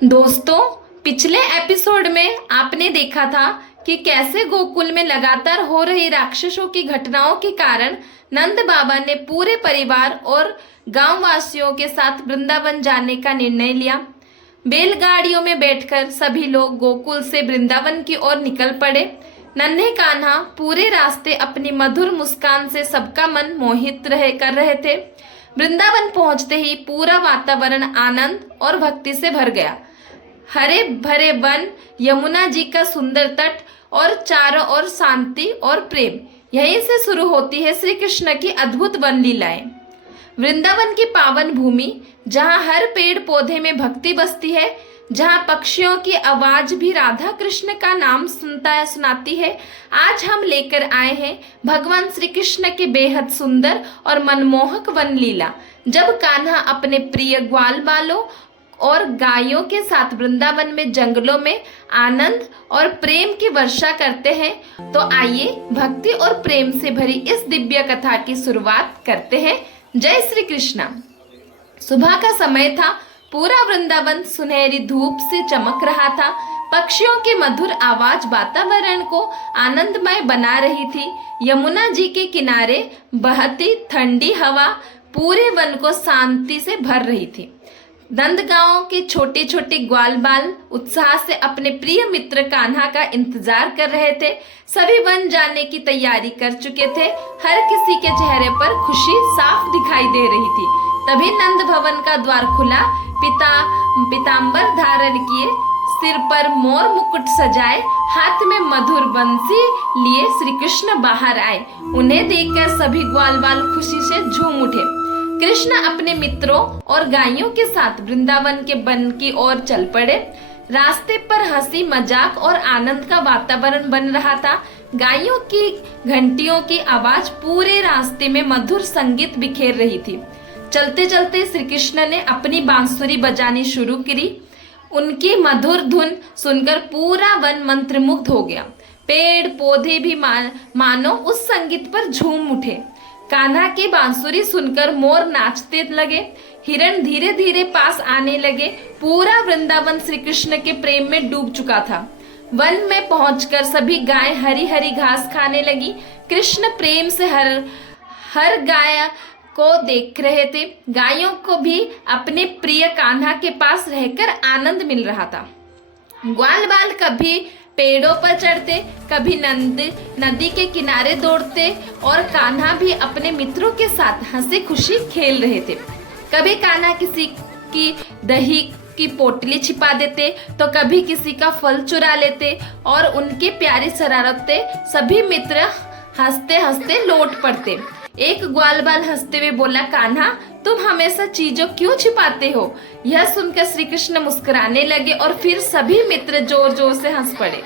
दोस्तों, पिछले एपिसोड में आपने देखा था कि कैसे गोकुल में लगातार हो रही राक्षसों की घटनाओं के कारण नंद बाबा ने पूरे परिवार और गांव वासियों के साथ वृंदावन जाने का निर्णय लिया। बैलगाड़ियों में बैठकर सभी लोग गोकुल से वृंदावन की ओर निकल पड़े। नन्हे कान्हा पूरे रास्ते अपनी मधुर मुस्कान से सबका मन मोहित कर रहे थे। वृंदावन पहुंचते ही पूरा वातावरण आनंद और भक्ति से भर गया। हरे भरे वन, यमुना जी का सुंदर तट और चारों ओर शांति और प्रेम, यहीं से शुरू होती है श्री कृष्ण की अद्भुत वन लीलाएं। वृंदावन की पावन भूमि, जहाँ हर पेड़ पौधे में भक्ति बसती है, जहाँ पक्षियों की आवाज भी राधा कृष्ण का नाम सुनाती है। आज हम लेकर आए हैं भगवान श्री कृष्ण के बेहद सुंदर और मनमोहक वन लीला। जब कान्हा अपने प्रिय ग्वाल बालों और गायों के साथ वृंदावन में जंगलों में आनंद और प्रेम की वर्षा करते हैं, तो आइए भक्ति और प्रेम से भरी इस दिव्य कथा की शुरुआत करते हैं। जय श्री कृष्ण। सुबह का समय था। पूरा वृंदावन सुनहरी धूप से चमक रहा था। पक्षियों की मधुर आवाज वातावरण को आनंदमय बना रही थी। यमुना जी के किनारे बहती ठंडी हवा पूरे वन को शांति से भर रही थी। नंदगांव के छोटे छोटे ग्वाल बाल उत्साह से अपने प्रिय मित्र कान्हा का इंतजार कर रहे थे। सभी वन जाने की तैयारी कर चुके थे। हर किसी के चेहरे पर खुशी साफ दिखाई दे रही थी। तभी नंद भवन का द्वार खुला। पीतांबर धारण किए, सिर पर मोर मुकुट सजाए, हाथ में मधुर बंसी लिए श्री कृष्ण बाहर आए। उन्हें देखकर सभी ग्वाल बाल खुशी से झूम उठे। कृष्ण अपने मित्रों और गायों के साथ वृंदावन के वन की ओर चल पड़े। रास्ते पर हंसी मजाक और आनंद का वातावरण बन रहा था। गायों की घंटियों की आवाज पूरे रास्ते में मधुर संगीत बिखेर रही थी। चलते चलते श्री कृष्ण ने अपनी बांसुरी बजानी शुरू की। उनकी मधुर धुन सुनकर पूरा वन मंत्रमुग्ध हो गया। पेड़ पौधे भी मानो उस संगीत पर झूम उठे। कान्हा की बांसुरी सुनकर मोर नाचते लगे, हिरण धीरे धीरे पास आने लगे। पूरा वृंदावन श्री कृष्ण के प्रेम में डूब चुका था। वन में पहुंचकर सभी गाय हरी हरी घास खाने लगी। कृष्ण प्रेम से हर गाय को देख रहे थे। गायों को भी अपने प्रिय कान्हा के पास रहकर आनंद मिल रहा था। ग्वाल बाल कभी पेड़ों पर चढ़ते, कभी नदी के किनारे दौड़ते और कान्हा भी अपने मित्रों के साथ हंसी खुशी खेल रहे थे। कभी कान्हा किसी की दही की पोटली छिपा देते, तो कभी किसी का फल चुरा लेते और उनकी प्यारी शरारतें सभी मित्र हंसते हंसते लौट पड़ते। एक ग्वाल बाल हंसते हुए बोला, कान्हा तुम हमेशा चीजों क्यों छिपाते हो? यह सुनकर श्री कृष्ण मुस्कुराने लगे और फिर सभी मित्र जोर जोर से हंस पड़े।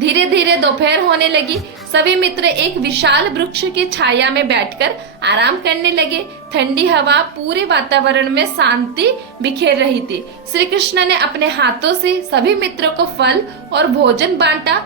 धीरे धीरे दोपहर होने लगी। सभी मित्र एक विशाल वृक्ष की छाया में बैठकर आराम करने लगे। ठंडी हवा पूरे वातावरण में शांति बिखेर रही थी। श्री कृष्ण ने अपने हाथों से सभी मित्रों को फल और भोजन बांटा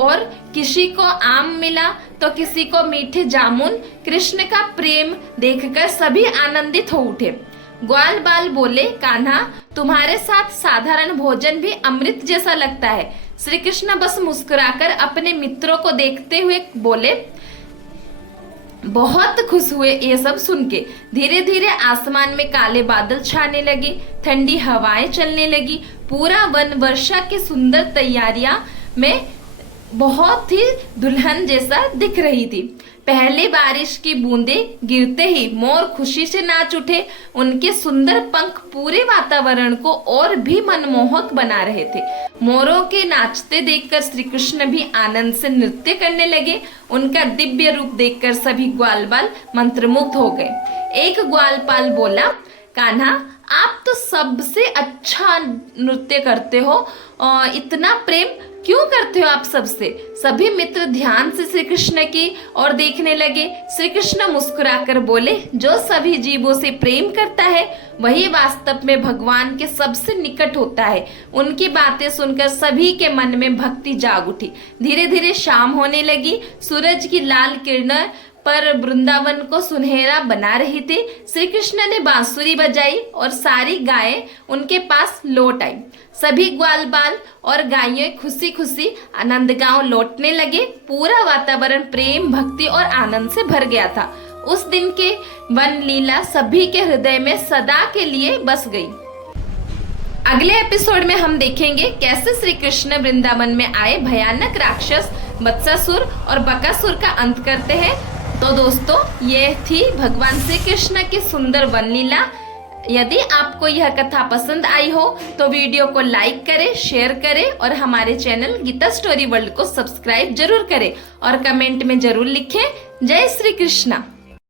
और किसी को आम मिला तो किसी को मीठे जामुन। कृष्ण का प्रेम देखकर सभी आनंदित हो उठे। ग्वाल बाल बोले, कान्हा तुम्हारे साथ साधारण भोजन भी अमृत जैसा लगता है। श्री कृष्ण बस मुस्कुराकर अपने मित्रों को देखते हुए बोले, बहुत खुश हुए ये सब सुन के। धीरे धीरे आसमान में काले बादल छाने लगे, ठंडी हवाएं चलने लगी। पूरा वन वर्षा की सुंदर तैयारियां में बहुत ही दुल्हन जैसा दिख रही थी। पहली बारिश की बूंदें गिरते ही मोर खुशी से नाच उठे। उनके सुंदर पंख पूरे वातावरण को और भी मनमोहक बना रहे थे। मोरों के नाचते देखकर श्री कृष्ण भी आनंद से नृत्य करने लगे। उनका दिव्य रूप देखकर सभी ग्वालबाल मंत्रमुग्ध हो गए। एक ग्वालपाल बोला, कान्हा आप तो सबसे अच्छा नृत्य करते हो, इतना प्रेम क्यों करते हो आप सबसे? सभी मित्र ध्यान से श्री कृष्ण की ओर देखने लगे। श्री कृष्ण मुस्कुराकर बोले, जो सभी जीवों से प्रेम करता है वही वास्तव में भगवान के सबसे निकट होता है। उनकी बातें सुनकर सभी के मन में भक्ति जाग उठी। धीरे धीरे शाम होने लगी। सूरज की लाल किरणें पर वृंदावन को सुनहरा बना रही थी। श्री कृष्ण ने बांसुरी बजाई और सारी गायें उनके पास लौट आई। सभी ग्वाल बाल और गायें खुशी खुशी आनंद गांव लौटने लगे। पूरा वातावरण प्रेम, भक्ति और आनंद से भर गया था। उस दिन के वन लीला सभी के हृदय में सदा के लिए बस गई। अगले एपिसोड में हम देखेंगे कैसे श्री कृष्ण वृंदावन में आए भयानक राक्षस वत्सासुर और बकासुर का अंत करते हैं। तो दोस्तों, ये थी भगवान श्री कृष्ण की सुंदर वन लीला। यदि आपको यह कथा पसंद आई हो तो वीडियो को लाइक करें, शेयर करें और हमारे चैनल गीता स्टोरी वर्ल्ड को सब्सक्राइब जरूर करें और कमेंट में जरूर लिखें जय श्री कृष्ण।